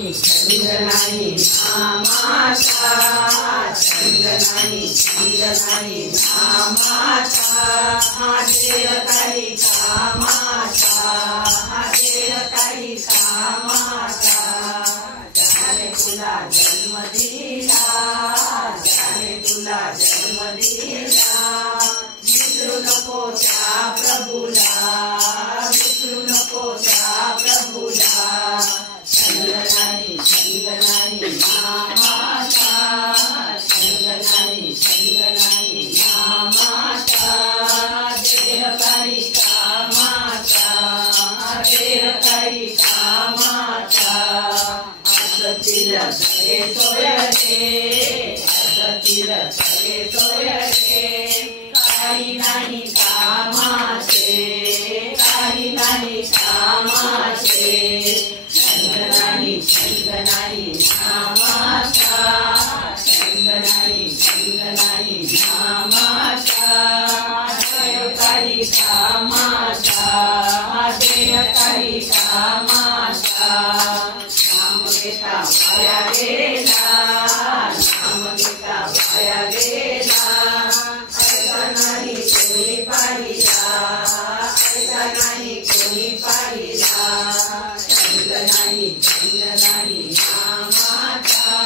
चंदनाई नामाचा चंदनाई चंदनाई नामाचा हाजेर काही कामाचा हाजेर काही कामाचा ज्याने तुला जन्म दिला ज्याने तुला जन्म दिला विसरू नको त्या प्रभूला विसरू नको त्या प्रभूला चंदनाई चंदनाई नामाचा चंदनाई चंदनाई नामाचा देह काही कामाचा देह काही कामाचा असतील सगळे सोय रे असतील सगळे सोय रे काही नाही कामाचे काही नाही कामाचे चंदनाई चंदनाई नामाचा चंदनाई चंदनाई नामाचा देह काही कामाचा देह काही कामाचा नाम घेता वाया गेला नाम घेता वाया गेला ऐसा नाही कोणी पाहिला ऐसा नाही कोणी पाहिला चंदनाई चंदनाई नामाचा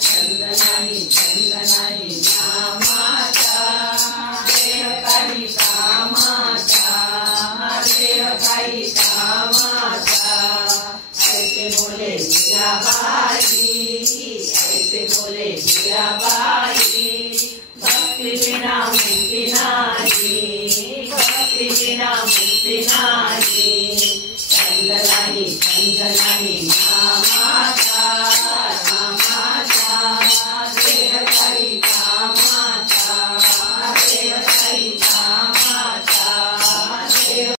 चंदनाई चंदनाई नामाचा देह काही कामाचा देह काही कामाचा ऐसे बोले मीराबाई ऐसे बोले मीराबाई भक्ति बिना मुक्ति नाही भक्ति बिना मुक्ति नाही चंदनाई चंदनाई नामाचा नामाचा देह काही कामाचा देह काही